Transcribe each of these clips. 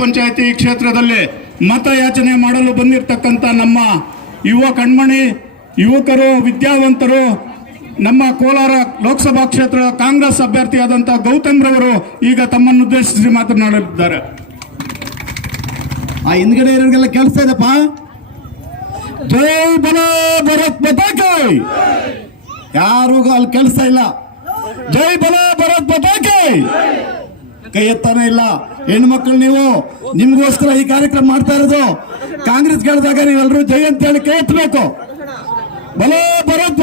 ಪಂಚಾಯತಿ ಕ್ಷೇತ್ರದಲ್ಲಿ ಮತಯಾಚನೆ ಮಾಡಲು ಬಂದಿರತಕ್ಕಂಥ ನಮ್ಮ ಯುವ ಕಣ್ಮಣಿ ಯುವಕರು ವಿದ್ಯಾವಂತರು ನಮ್ಮ ಕೋಲಾರ ಲೋಕಸಭಾ ಕ್ಷೇತ್ರ ಕಾಂಗ್ರೆಸ್ ಅಭ್ಯರ್ಥಿಯಾದಂಥ ಗೌತಮ್ ರವರು ಈಗ ತಮ್ಮನ್ನು ಉದ್ದೇಶಿಸಿ ಮಾತನಾಡಲಿದ್ದಾರೆ. ಆ ಹಿಂದ್ಗಡೆ ಇರೋರಿಗೆಲ್ಲ ಕೆಲಸ ಇದಪ್ಪ ಜೈ ಬಲ ಭರತ್ ಪತಾಕೆ ಯಾರಿಗೂ ಅಲ್ಲಿ ಕೇಳಿಸ್ತಾ ಇಲ್ಲ. ಜೈ ಬಲ ಭರತ್ ಕೈ ಎತ್ತಾನೆ ಇಲ್ಲ. ಹೆಣ್ಮಕ್ಳು ನೀವು ನಿಮ್ಗೋಸ್ಕರ ಈ ಕಾರ್ಯಕ್ರಮ ಮಾಡ್ತಾ ಇರೋದು. ಕಾಂಗ್ರೆಸ್ ಕೇಳಿದಾಗ ನೀವೆಲ್ಲರೂ ಜೈ ಅಂತ ಹೇಳಿ ಕೈ ಎತ್ತಬೇಕು. ಬಲೋ ಭರತ್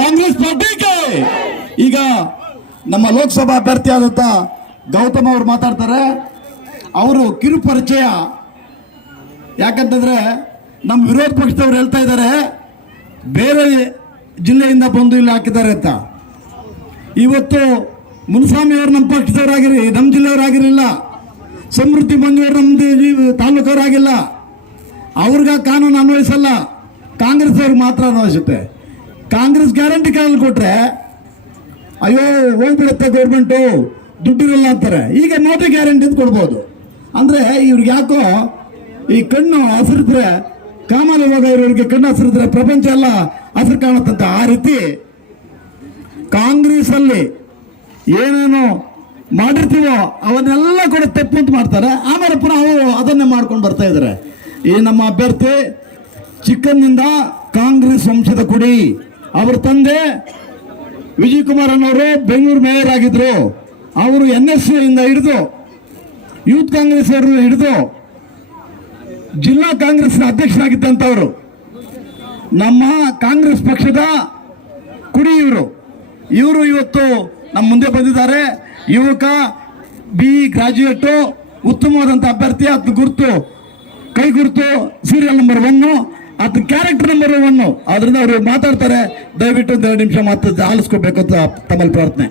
ಕಾಂಗ್ರೆಸ್ ಪಾರ್ಟಿಗೆ ಈಗ ನಮ್ಮ ಲೋಕಸಭಾ ಅಭ್ಯರ್ಥಿ ಆದಂತ ಗೌತಮ್ ಅವರು ಮಾತಾಡ್ತಾರೆ. ಅವರು ಕಿರು ಪರಿಚಯ. ಯಾಕಂತಂದ್ರೆ ನಮ್ಮ ವಿರೋಧ ಪಕ್ಷದವ್ರು ಹೇಳ್ತಾ ಇದ್ದಾರೆ, ಬೇರೆ ಜಿಲ್ಲೆಯಿಂದ ಬಂದು ಇಲ್ಲಿ ಹಾಕಿದ್ದಾರೆ ಅಂತ. ಇವತ್ತು ಮುನಿಸ್ವಾಮಿ ಅವರು ನಮ್ಮ ಪಕ್ಷದವರಾಗಿರಿ ನಮ್ಮ ಜಿಲ್ಲೆಯವರಾಗಿರಲಿಲ್ಲ ಸಮೃದ್ಧಿ ಬಂದವರು ನಮ್ದು ಈ ತಾಲೂಕವರಾಗಿಲ್ಲ. ಅವ್ರಿಗೆ ಕಾನೂನು ಅನ್ವಯಿಸಲ್ಲ. ಕಾಂಗ್ರೆಸ್ ಅವ್ರಿಗೆ ಮಾತ್ರ ಅನ್ವಯಿಸುತ್ತೆ. ಕಾಂಗ್ರೆಸ್ ಗ್ಯಾರಂಟಿ ಕಾಲ ಕೊಟ್ಟರೆ ಅಯ್ಯೋ, ಹೋಗ್ಬಿಡುತ್ತೆ ಗೌರ್ಮೆಂಟು, ದುಡ್ಡಿರಲ್ಲ ಅಂತಾರೆ. ಈಗ ಮೋದಿ ಗ್ಯಾರಂಟಿ ಅಂತ ಕೊಡ್ಬೋದು. ಅಂದರೆ ಇವ್ರಿಗೆ ಯಾಕೋ ಈ ಕಣ್ಣು ಹಸಿರಿದ್ರೆ ಕಾಮಲ್ ಹೋಗ ಇರೋರಿಗೆ ಕಣ್ಣು ಹಸಿರಿದ್ರೆ ಪ್ರಪಂಚ ಎಲ್ಲ ಹಸಿರು ಕಾಣುತ್ತಂತ. ಆ ರೀತಿ ಕಾಂಗ್ರೆಸ್ ಅಲ್ಲಿ ಏನೇನು ಮಾಡಿರ್ತೀವೋ ಅವನ್ನೆಲ್ಲ ಕೂಡ ತಪ್ಪು ಅಂತ ಮಾಡ್ತಾರೆ. ಆಮೇಲೆ ಪುನಃ ಅವರು ಅದನ್ನೇ ಮಾಡ್ಕೊಂಡು ಬರ್ತಾ ಇದ್ದಾರೆ. ಈ ನಮ್ಮ ಅಭ್ಯರ್ಥಿ ಚಿಕ್ಕನ್ನಿಂದ ಕಾಂಗ್ರೆಸ್ ವಂಶದ ಕುಡಿ. ಅವ್ರ ತಂದೆ ವಿಜಯ್ ಕುಮಾರ್ ಅನ್ನೋರು ಬೆಂಗಳೂರು ಮೇಯರ್ ಆಗಿದ್ರು. ಅವರು ಎನ್ ಎಸ್ ಇಂದ ಹಿಡಿದು ಯೂತ್ ಕಾಂಗ್ರೆಸ್ ಅವರು ಹಿಡಿದು ಜಿಲ್ಲಾ ಕಾಂಗ್ರೆಸ್ನ ಅಧ್ಯಕ್ಷರಾಗಿದ್ದಂಥವ್ರು. ನಮ್ಮ ಕಾಂಗ್ರೆಸ್ ಪಕ್ಷದ ಕುಡಿ ಇವರು. ಇವರು ಇವತ್ತು ನಮ್ಮ ಮುಂದೆ ಬಂದಿದ್ದಾರೆ ಯುವಕ, ಬಿ ಗ್ರಾಜುಯೇಟು ಉತ್ತಮವಾದಂಥ ಅಭ್ಯರ್ಥಿ ಅದು ಗುರುತು, ಕೈ ಗುರುತು ಸೀರಿಯಲ್ ನಂಬರ್ ಒನ್ನು ಅದು ಕ್ಯಾರೆಕ್ಟರ್ ನಂಬರ್ ಒನ್ನು ಅದರಿಂದ ಅವರು ಮಾತಾಡ್ತಾರೆ, ದಯವಿಟ್ಟು ಒಂದು ಎರಡು ನಿಮಿಷ ಮಾತು ಆಲಿಸ್ಕೋಬೇಕು ಅಂತ ತಮ್ಮಲ್ಲಿ ಪ್ರಾರ್ಥನೆ.